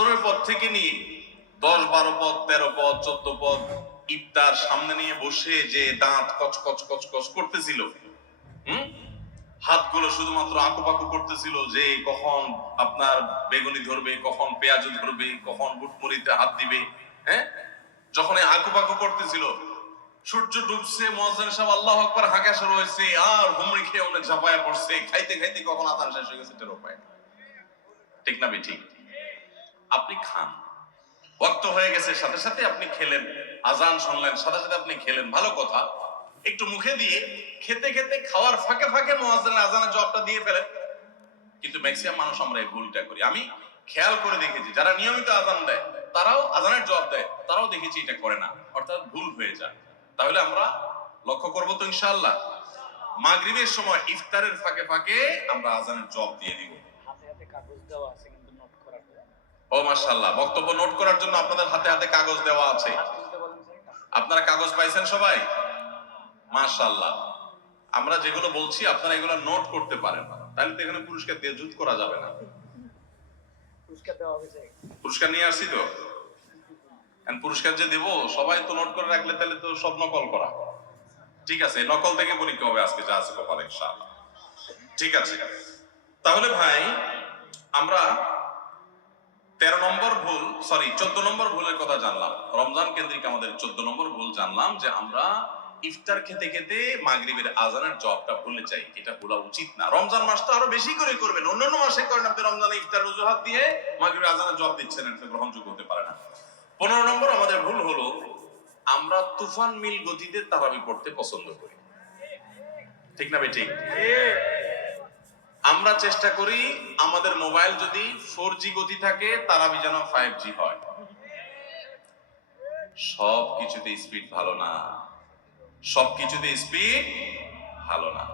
আসরের পর থেকে নিয়ে 10-12 পদ, 13 পদ, 14 পদ ইফতার সামনে নিয়ে বসে যে দাঁত কচকচ কচকচ করতেছিল, হাতগুলো শুধুমাত্র আঁকুপাকু করতেছিল যে কখন আপনার বেগুনি ধরবে, কখন পেঁয়াজ ধরবে, কখন বুটমুড়িতে হাত দিবে। হ্যাঁ, যখন আঁকুপাকু করতেছিল, সূর্য ডুবছে, মুয়াজ্জিন সাহেব আল্লাহু আকবার হাঁকা শুরু হয়েছে, আর হুমড়ি খেয়ে অনেক ঝাঁপায়া পড়ছে, খাইতে খাইতে কখন আযান শেষ হয়ে গেছে টেরও পায় না। ঠিক না ঠিক? আপনি খান, ওয়াক্ত হয়ে গেছে, সাথে সাথে আপনি খেলেন, আযান শুনলেন, সাথে সাথে আপনি খেলেন, ভালো কথা। একটু মুখে দিয়ে খেতে খেতে খাওয়ার ফাঁকে ফাঁকে মুয়াজ্জিনের আযানের জবাবটা দিয়ে ফেলেন। কিন্তু ম্যাক্সিমাম মানুষ আমরা এই ভুলটা করি। আমি খেয়াল করে দেখেছি যারা নিয়মিত আযান দেয় তারাও আযানের জবাব দেয়, তারাও দেখেছি এটা করে না, অর্থাৎ ভুল হয়ে যায়। তাহলে আমরা লক্ষ্য করবো তো ইনশাআল্লাহ, মাগরিবের সময় ইফতারের ফাঁকে ফাঁকে আমরা আযানের জবাব দিয়ে দিব। হাতে হাতে কাগজ দেওয়া আছে কিন্তু নোট করার জন্য। ও মাশাআল্লাহ, বক্তব্য নোট করার জন্য আপনাদের হাতে হাতে কাগজ দেওয়া আছে। আপনারা কাগজ পাইছেন সবাই? মাশাআল্লাহ। আমরা যেগুলো বলছি আপনারা এগুলো নোট করতে পারেন, তাহলে তো এখানে পুরস্কার দিয়ে জুত করা যাবে না। পুরস্কার দেওয়া হবে, পুরস্কার নিয়ে আসছি তো, পুরস্কার যে দেব সবাই তো নোট করে রাখলে তাহলে তো সব নকল করা। ঠিক আছে, নকল থেকে পরীক্ষা হবে আজকে যা আছে কপালে ইনশাআল্লাহ। ঠিক আছে, তাহলে ভাই আমরা 14 নম্বর ভুলের কথা জানলাম। রমজান কেন্দ্রিক আমাদের 14 নম্বর ভুল জানলাম যে আমরা ইফতার খেতে খেতে মাগরিবের আযানের জবাবটা ভুলে যাই। এটা ভুলা উচিত না। রমজান মাস তো আরো বেশি করে করবেন, অন্যান্য মাসে করেন আপনি, রমজানে ইফতার অজুহাত দিয়ে মাগরিবের আযানের জবাব দিচ্ছেন, এটা গ্রহণযোগ্য হতে পারে না। 15 নম্বর আমাদের ভুল হলো আমরা তুফান মিল গতিতে তারাবি পড়তে পছন্দ করি। ঠিক না ভাই? ঠিক। আমরা চেষ্টা করি আমাদের মোবাইল যদি 4G গতি থাকে, তারাবি যেন 5G হয়। সব কিছুতে স্পিড ভালো না, সব কিছুতে স্পিড ভালো না।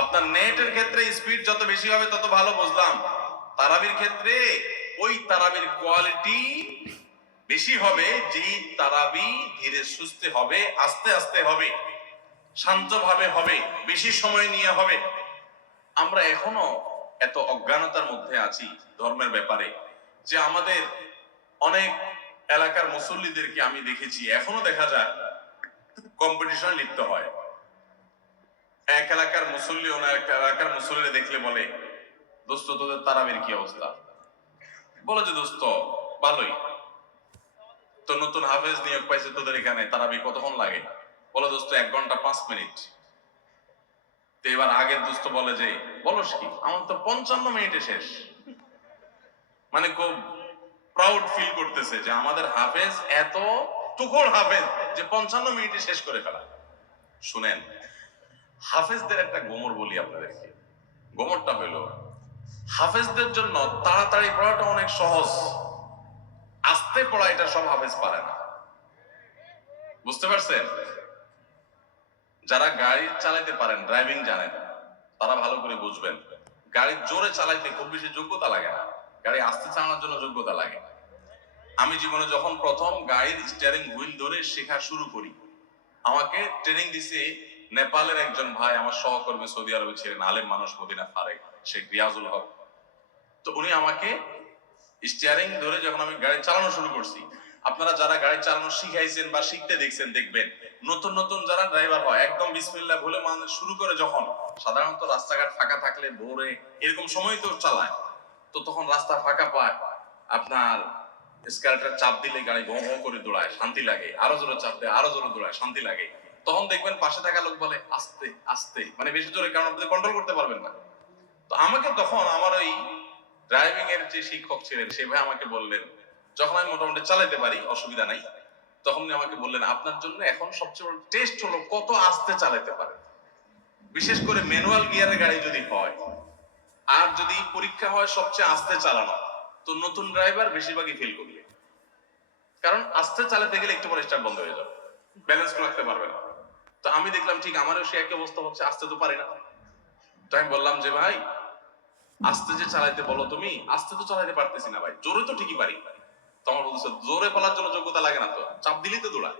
আপনার নেটের ক্ষেত্রে স্পিড যত বেশি হবে তত ভালো, বুঝলাম। তারাবির ক্ষেত্রে ওই তারাবির কোয়ালিটি বেশি হবে যেই তারাবি ধীরে সুস্থে হবে, আস্তে আস্তে হবে, শান্তভাবে হবে, বেশি সময় নিয়ে হবে। আমরা এখনো এত অজ্ঞানতার মধ্যে আছি ধর্মের ব্যাপারে যে আমাদের অনেক এলাকার মুসল্লিদেরকে আমি দেখেছি, এখনো দেখা যায় কম্পিটিশন লিপ্ত হয়। এক এলাকার মুসল্লি অন্য এক এলাকার মুসল্লি দেখলে বলে, দোস্ত তোদের তারাবির কি অবস্থা? বলে যে দোস্ত ভালোই, তো নতুন হাফেজ নিয়োগ পাইছে তোদের এখানে, তারাবি কতক্ষণ লাগে? বলে দোস্ত 1 ঘন্টা 5 মিনিট। তো এবার আগের দোস্ত বলে যে বলস কি, আমার তো 55 মিনিটে শেষ। মানে খুব প্রাউড ফিল করতেছে যে আমাদের হাফেজ এত তুখোড় হাফেজ যে 55 মিনিটে শেষ করে ফেলা। শুনেন, হাফেজদের একটা গোমর বলি আপনাদেরকে। গোমরটা হইল, হাফেজদের জন্য তাড়াতাড়ি পড়াটা অনেক সহজ, আস্তে পড়া এটা সব হাফেজ পারে না। বুঝতে পারছেন? যারা গাড়ি চালাতে পারেন, ড্রাইভিং জানেন, তারা ভালো করে বুঝবেন, গাড়ি জোরে চালাইতে খুব বেশি যোগ্যতা লাগে না, গাড়ি আস্তে চালানোর জন্য যোগ্যতা লাগে। আমি জীবনে যখন প্রথম গাড়ির স্টিয়ারিং হুইল ধরে শেখা শুরু করি, আমাকে ট্রেনিং দিছে নেপালের একজন ভাই, আমার সহকর্মী, সৌদি আরবে ছিলেন, আলেম মানুষ, মদিনা ফারেক, শেখ রিয়াজুল হক। তো উনি আমাকে স্টিয়ারিং ধরে যখন আমি গাড়ি চালানো শুরু করছি, আপনারা যারা গাড়ি চালানো শিখাইছেন বা শিখতে দেখছেন দেখবেন, নতুন নতুন যারা ড্রাইভার হয় একদম বিসমিল্লাহ বলে মানুষ শুরু করে, যখন সাধারণত রাস্তাঘাট ফাঁকা থাকলে ভোরে এরকম সময় তো চালায়, তো তখন রাস্তা ফাঁকা পায়, আপনার স্কেলেটর চাপ দিলে গাড়ি ভোঁ ভোঁ করে দৌড়ায়, শান্তি লাগে, আরো জোরে চাপ দেয়, আরো জোরে দৌড়ায়, শান্তি লাগে। তখন দেখবেন পাশে থাকা লোক বলে আস্তে আস্তে, মানে বেশি জোরে, কারণ আপনি কন্ট্রোল করতে পারবেন না। তো আমাকে তখন আমার ওই ড্রাইভিং এর যে শিক্ষক ছিলেন সে ভাই আমাকে বললেন, যখন আমি মোটামুটি চালাতে পারি, অসুবিধা নাই, তখন আমাকে বললেন আপনার জন্য এখন সবচেয়ে বড় টেস্ট হলো কত আস্তে চালাতে পারে, বিশেষ করে ম্যানুয়াল গিয়ারের গাড়ি যদি হয়, আর যদি পরীক্ষা হয় সবচেয়ে আস্তে চালানো, তো নতুন ড্রাইভার বেশিরভাগই ফেল করবে, কারণ আস্তে চালাতে গেলে একটু পরে স্টার্ট বন্ধ হয়ে যাবে, ব্যালেন্স রাখতে পারবে না। তো আমি দেখলাম ঠিক আমারও সে একই অবস্থা হচ্ছে, আস্তে তো পারি না। তো আমি বললাম যে ভাই আস্তে যে চালাইতে বলো, তুমি আস্তে তো চালাইতে পারতেছি না ভাই, জোরে তো ঠিকই পারি। তোমার বলতেছে জোরে পালার জন্য যোগ্যতা লাগে না, তো চাপ দিলেই তো দৌড়ায়,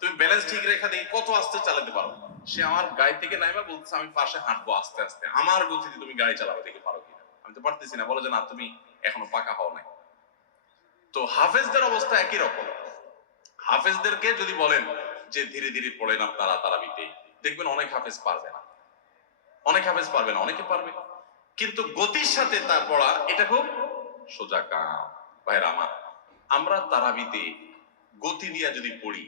তুমি ব্যালেন্স ঠিক রেখা দেখি কত আস্তে চালাতে পারো। সে আমার গাড়ি থেকে নাইমা বলতেছে আমি পাশে হাঁটবো আস্তে আস্তে, আমার গতিতে তুমি গাড়ি চালাবে, দেখে পারো কিনা। আমি তো পারতেছি না। বলে যে না, তুমি এখনো পাকা হও নাই। তো হাফেজদের অবস্থা একই রকম। হাফেজদেরকে যদি বলেন যে ধীরে ধীরে পড়েন আপনারা তারাবিতে, দেখবেন অনেক হাফেজ পারবে না, অনেক হাফেজ পারবে না, অনেকে পারবে, কিন্তু গতির সাথে তা পড়া এটা খুব সোজা কাম। ভাইরা আমার, আমরা তারাবিতে গতি দিয়া যদি পড়ি,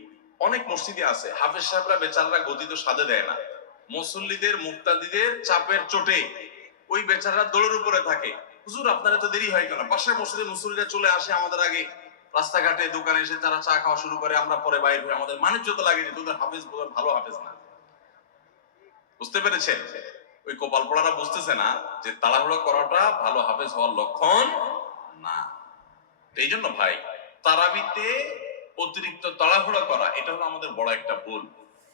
অনেক মসজিদে আছে হাফেজ সাহেবরা বেচারারা গতি তো সাধে দেয় না, মুসল্লিদের মুক্তাদিদের চাপের চোটে ওই বেচারারা দৌড়ের উপরে থাকে। হুজুর আপনারা তো দেরি হয় কেন? পাশের মসজিদে মুসল্লিরা চলে আসে আমাদের আগে, রাস্তাঘাটে দোকানে এসে তারা চা খাওয়া শুরু করে, আমরা পরে বাইর হই, আমাদের মানিজ্যতা লাগে যে তোদের হাফেজ বোধহয় ভালো হাফেজ না। বুঝতে পেরেছেন? ওই কপাল পড়ারা বুঝতেছে না যে তাড়াহুড়ো করাটা ভালো হাফেজ হওয়ার লক্ষণ না। এই জন্য ভাই, তারাবিতে অতিরিক্ত তাড়াহুড়া করা এটা হলো আমাদের বড় একটা ভুল।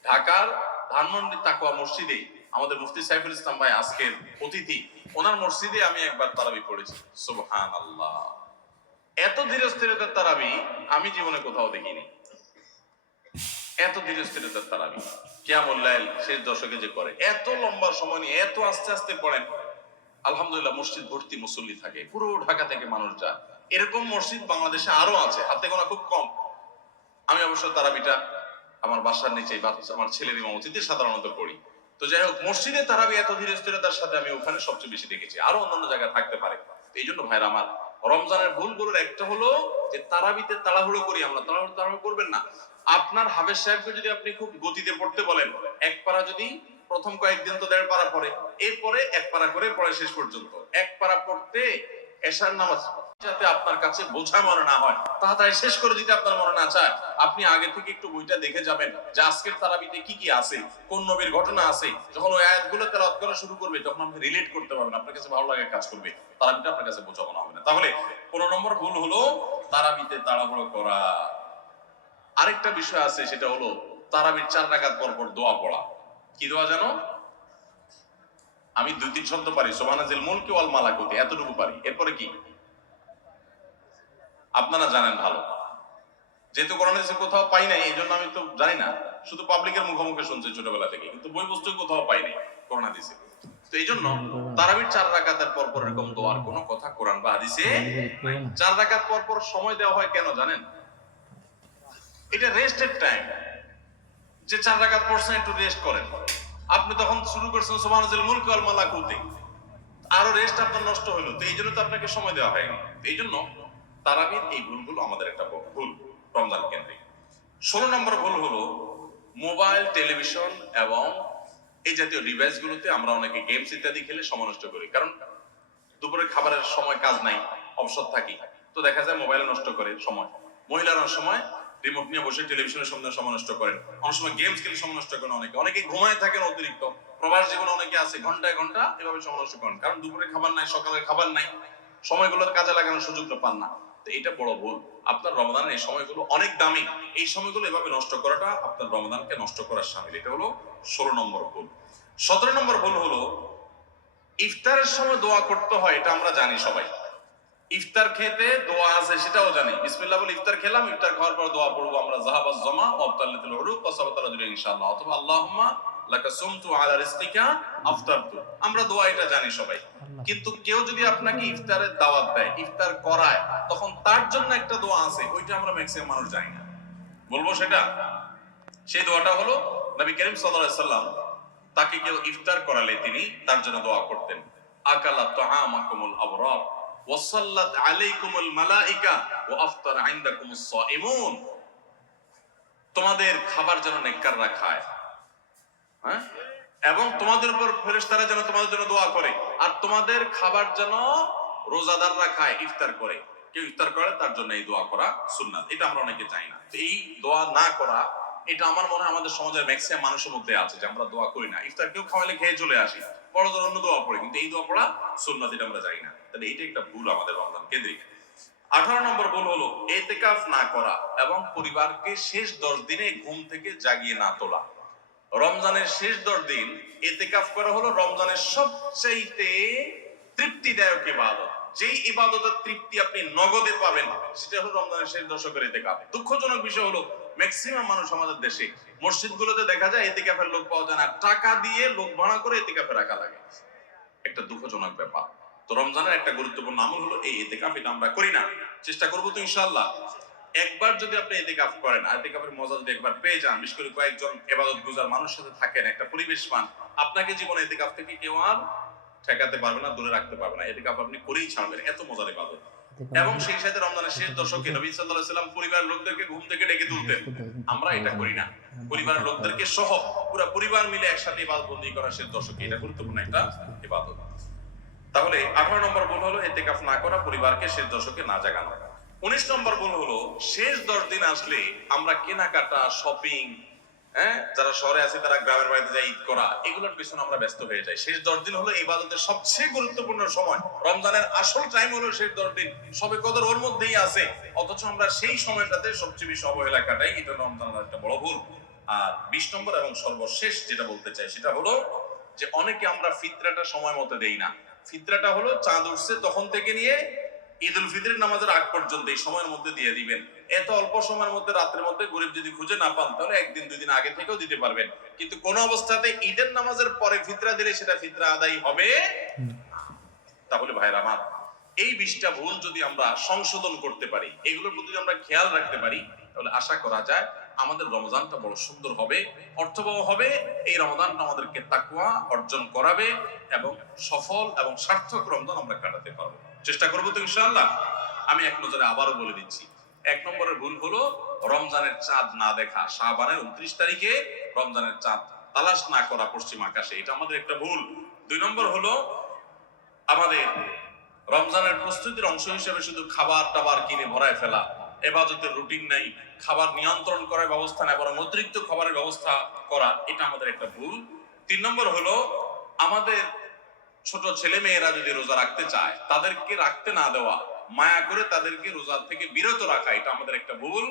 ঢাকার ধানমন্ডি তাকওয়া মসজিদে আমাদের মুফতি সাইফুল ইসলাম ভাই আজকের অতিথি, ওনার মসজিদে আমি একবার তারাবি পড়েছি। সুবহানাল্লাহ, এত ধীরস্থিরতার তারাবি আমি জীবনে কোথাও দেখিনি। এত ধীরস্থিরতার তারাবি কিয়ামুল লাইল শেষ দশকে যে করে, এত লম্বা সময় নিয়ে এত আস্তে আস্তে পড়েন। আলহামদুলিল্লাহ, মসজিদ ভর্তি মুসল্লি থাকে, পুরো ঢাকা থেকে মানুষ যায়। এরকম মসজিদ বাংলাদেশে আরো আছে, হাতে গোনা খুব কম। আমি অবশ্য তারাবিটা আমার বাসার নিচে আমার ছেলের ইমামতিতে সাধারণত পড়ি। তো যাই হোক, মসজিদে তারাবি এত ধীরে স্থিরতার সাথে আমি ওখানে সবচেয়ে বেশি দেখেছি, আরো অন্যান্য জায়গায় থাকতে পারে। এই জন্য ভাইরা আমার, রমজানের ভুলগুলোর একটা হলো যে তারাবিতে তাড়াহুড়ো করি আমরা। তাড়াহুড়ো করবেন না। আপনার হাফেজ সাহেবকে যদি আপনি খুব গতিতে পড়তে বলেন, এক পারা যদি প্রথম কয়েকদিন তো 1.5 পারা পড়ে, এরপরে 1 পারা করে পড়ে শেষ পর্যন্ত। 1 পারা পড়তে এশার নামাজ যাতে আপনার কাছে বোঝা মনে না হয়, তাড়াতাড়ি শেষ করে দিতে আপনার মনে না চায়, আপনি আগে থেকে একটু বইটা দেখে যাবেন যে আজকের তারাবিতে কি কি আছে, কোন নবীর ঘটনা আছে। যখন ওই আয়াতগুলো তেলাওয়াত করা শুরু করবে, তখন আপনি রিলেট করতে পারবেন, আপনার কাছে ভালো লাগে কাজ করবে, তারাবিটা আপনার কাছে বোঝা মনে হবে না। তাহলে 15 নম্বর ভুল হলো তারাবিতে তাড়াহুড়ো করা। আরেকটা বিষয় আছে, সেটা হলো তারাবির 4 রাকাত পর পর দোয়া পড়া। কি দোয়া জানো? আমি 2-3 শব্দ পারি, সুবহানাজিল মুলকি ওয়াল মালাকুতি, এতটুকু পারি। এরপরে কি আপনারা জানেন ভালো, যেহেতু কোরআনে কোথাও পাই নাই, এই জন্য আমি তো জানি না, শুধু পাবলিকের মুখে শুনছি ছোটবেলা থেকে, কিন্তু বই পুস্তক কোথাও পাই নাই কোরআন হাদিসে। তো এই জন্য তারাবির 4 রাকাতের পর পর এরকম দোয়ার কোনো কথা কোরআন বা হাদিসে নাই। 4 রাকাত পর পর সময় দেওয়া হয় কেন জানেন? এটা রেস্টের টাইম, যে 4 রাকাত পড়ছেন একটু রেস্ট করেন। আপনি তখন শুরু করছেন সুবহানাল মুলক ওয়াল মালাকুতি, আরো রেস্ট আপনার নষ্ট হলো, তো এই জন্য তো আপনাকে সময় দেওয়া হয়নি। এই জন্য তারাবির এই ভুলগুলো আমাদের একটা ভুল রমজান কেন্দ্রিক। 16 নম্বর ভুল হলো মোবাইল, টেলিভিশন এবং এই জাতীয় ডিভাইস গুলোতে আমরা অনেকে গেমস ইত্যাদি খেলে সময় নষ্ট করি। কারণ দুপুরে খাবারের সময় কাজ নাই, অবসর থাকি, তো দেখা যায় মোবাইল নষ্ট করে সময়। মহিলারা সময় রিমোট নিয়ে বসে টেলিভিশনের সামনে সময় নষ্ট করেন, অনেক সময় গেমস খেলে সময় নষ্ট করেন, অনেকে ঘুমায় থাকেন অতিরিক্ত। প্রবাস জীবনে অনেকে আছে ঘন্টায় ঘন্টা এভাবে সময় নষ্ট করেন, কারণ দুপুরে খাবার নাই, সকালে খাবার নাই, সময়গুলোর কাজে লাগানোর সুযোগটা পান না। তো এটা বড় ভুল। আপনার রমজানের এই সময়গুলো অনেক দামি, এই সময়গুলো এভাবে নষ্ট করাটা আপনার রমজানকে নষ্ট করার শামিল। এটা হলো 16 নম্বর ভুল। 17 নম্বর ভুল হলো ইফতারের সময় দোয়া করতে হয়, এটা আমরা জানি সবাই। ইফতার খেতে দোয়া আছে সেটাও জানি, বিসমিল্লাহ বলে ইফতার খেলাম, ইফতার খাওয়ার পর দোয়া পড়বো আমরা, জাহাবাজ জামা ওয়া আবতালাতিল উরুক ওয়া সাবাতাল আজরু ইনশাআল্লাহ, অথবা আল্লাহুম্মা লাকা সুমতু আলা রিজকিকা আফতারতু। আমরা দোয়া এটা জানি সবাই। কিন্তু কেউ যদি আপনাকে ইফতারের দাওয়াত দেয়, ইফতার করায়, তখন তার জন্য একটা দোয়া আছে, ওইটা আমরা ম্যাক্সিমাম মানুষ জানি না। বলবো সেটা, সেই দোয়াটা হলো নবী করিম সাল্লাল্লাহু আলাইহি সাল্লাম তাকে কেউ ইফতার করালে তিনি তার জন্য দোয়া করতেন, আকালা তাআমাকুমুল আবরার ওয়া সাল্লাত আলাইকুমুল মালাইকা ওয়া আফতার ইনদাকুমুস সাইমুন। তোমাদের খাবার যেন নেককাররা খায়, হ্যাঁ, এবং তোমাদের উপর ফেরেশতারা যেন তোমাদের জন্য দোয়া করে, আর তোমাদের খাবার যেন রোজাদাররা খায়, ইফতার করে। কেউ ইফতার করে তার জন্য এই দোয়া করা সুন্নাত, এটা আমরা অনেকে জানি না। তো এই দোয়া না করা, এটা আমার মনে হয় আমাদের সমাজের ম্যাক্সিমাম মানুষের মধ্যে আছে, যে আমরা দোয়া করি না। ইফতার কেউ খাওয়ালে খেয়ে চলে আসি, বড়দের অন্য দোয়া পড়ে, কিন্তু এই দোয়া পড়া সুন্নাত এটা আমরা জানি না। তাহলে এইটা একটা ভুল আমাদের রমজান কেন্দ্রিক। 18 নম্বর ভুল হলো ইতিকাফ না করা এবং পরিবারকে শেষ 10 দিনে ঘুম থেকে জাগিয়ে না তোলা। রমজানের শেষ 10 দিন ইতিকাফ করা হলো রমজানের সবচাইতে তৃপ্তিদায়ক ইবাদত। যেই ইবাদতের তৃপ্তি আপনি নগদে পাবেন, সেটা হলো রমজানের শেষ দশকের ইতিকাফ। দুঃখজনক বিষয় হলো ম্যাক্সিমাম মানুষ আমাদের দেশে মসজিদগুলোতে দেখা যায় ইতিকাফের লোক পাওয়া যায় না, টাকা দিয়ে লোক ভাড়া করে ইতিকাফে রাখা লাগে। একটা দুঃখজনক ব্যাপার। তো তো রমজানের একটা গুরুত্বপূর্ণ আমল হলো এই ইতিকাফ, এটা আমরা করি না, চেষ্টা করবো তো ইনশাআল্লাহ। একবার যদি আপনি ইতিকাফ করেন, আর ইতিকাফের মজা যদি একবার পেয়ে যান, বিশেষ করে কয়েকজন ইবাদত গুজার মানুষের সাথে থাকেন, একটা পরিবেশ পান, আপনাকে জীবনে ইতিকাফ থেকে কেউ আর ঠেকাতে পারবে না, দূরে রাখতে পারবে না। ইতিকাফ আপনি করেই ছাড়বেন, এত মজার ইবাদত। এবং সেই সাথে রমজানের শেষ দশকে নবী সাল্লাল্লাহু আলাইহি সাল্লাম পরিবারের লোকদেরকে ঘুম থেকে ডেকে তুলতেন, আমরা এটা করি না। পরিবারের লোকদেরকে সহ পুরো পরিবার মিলে একসাথে ইবাদত বন্দি করা শেষ দশকে, এটা গুরুত্বপূর্ণ একটা ইবাদত। তাহলে 18 নম্বর ভুল হলো ইতিকাফ না করা, পরিবারকে শেষ দশকে না জাগানো। 19 নম্বর ভুল হলো শেষ 10 দিন আসলে আমরা কেনাকাটা, শপিং, যারা শহরে আছে তারা গ্রামের বাড়িতে যায় ঈদ করা, এগুলোর পেছনে আমরা ব্যস্ত হয়ে যাই। শেষ 10 দিন হলো ইবাদতের সবচেয়ে গুরুত্বপূর্ণ সময়। রমজানের আসল টাইম হলো শেষ 10 দিন, সবে কদর ওর মধ্যেই আছে, অথচ আমরা সেই সময়টাতে সবচেয়ে বেশি অবহেলা কাটাই। এটা রমজানের একটা বড় ভুল। আর 20 নম্বর এবং সর্বশেষ যেটা বলতে চাই সেটা হলো যে অনেকে আমরা ফিতরাটা সময় মতো দেই না। ফিতরাটা হলো চাঁদ উঠছে তখন থেকে নিয়ে ঈদ উল ফিতরের নামাজের আগ পর্যন্ত এই সময়ের মধ্যে দিয়ে দিবেন। এত অল্প সময়ের মধ্যে, রাতের মধ্যে গরিব যদি খুঁজে না পান তাহলে একদিন দুই দিন আগে থেকেও দিতে পারবেন, কিন্তু কোন অবস্থাতে ঈদের নামাজের পরে ফিতরা দিলে সেটা ফিতরা আদায় হবে। তাহলে ভাইরা আমার, এই 20টা ভুল যদি আমরা সংশোধন করতে পারি, এগুলোর প্রতি আমরা খেয়াল রাখতে পারি, তাহলে আশা করা যায় আমাদের রমজানটা বড় সুন্দর হবে, অর্থবহ হবে। এই রমজানটা আমাদেরকে তাকওয়া অর্জন করাবে এবং সফল এবং সার্থক রমজান আমরা কাটাতে পারবো। চেষ্টা করবো তো ইনশাআল্লাহ। আমি এক নজরে আবারও বলে দিচ্ছি, 1 নম্বরের ভুল হলো রমজানের চাঁদ না দেখা। শাবানের 29 তারিখে রমজানের চাঁদ তালাশ না করা পশ্চিম আকাশে, এটা আমাদের একটা ভুল। 2 নম্বর হলো আমাদের রমজানের প্রস্তুতির অংশ হিসেবে শুধু খাবার টাবার কিনে ভরায় ফেলা, ইবাদতের রুটিন নাই, খাবার নিয়ন্ত্রণ করার ব্যবস্থা নাই, বরং অতিরিক্ত খাবারের ব্যবস্থা করা, এটা আমাদের একটা ভুল। 3 নম্বর হলো আমাদের ছোট ছেলে মেয়েরা যদি রোজা রাখতে চায় তাদেরকে রাখতে না দেওয়া, মায়া করে তাদেরকে রোজা থেকে বিরত রাখা, এটা আমাদের একটা ভুল।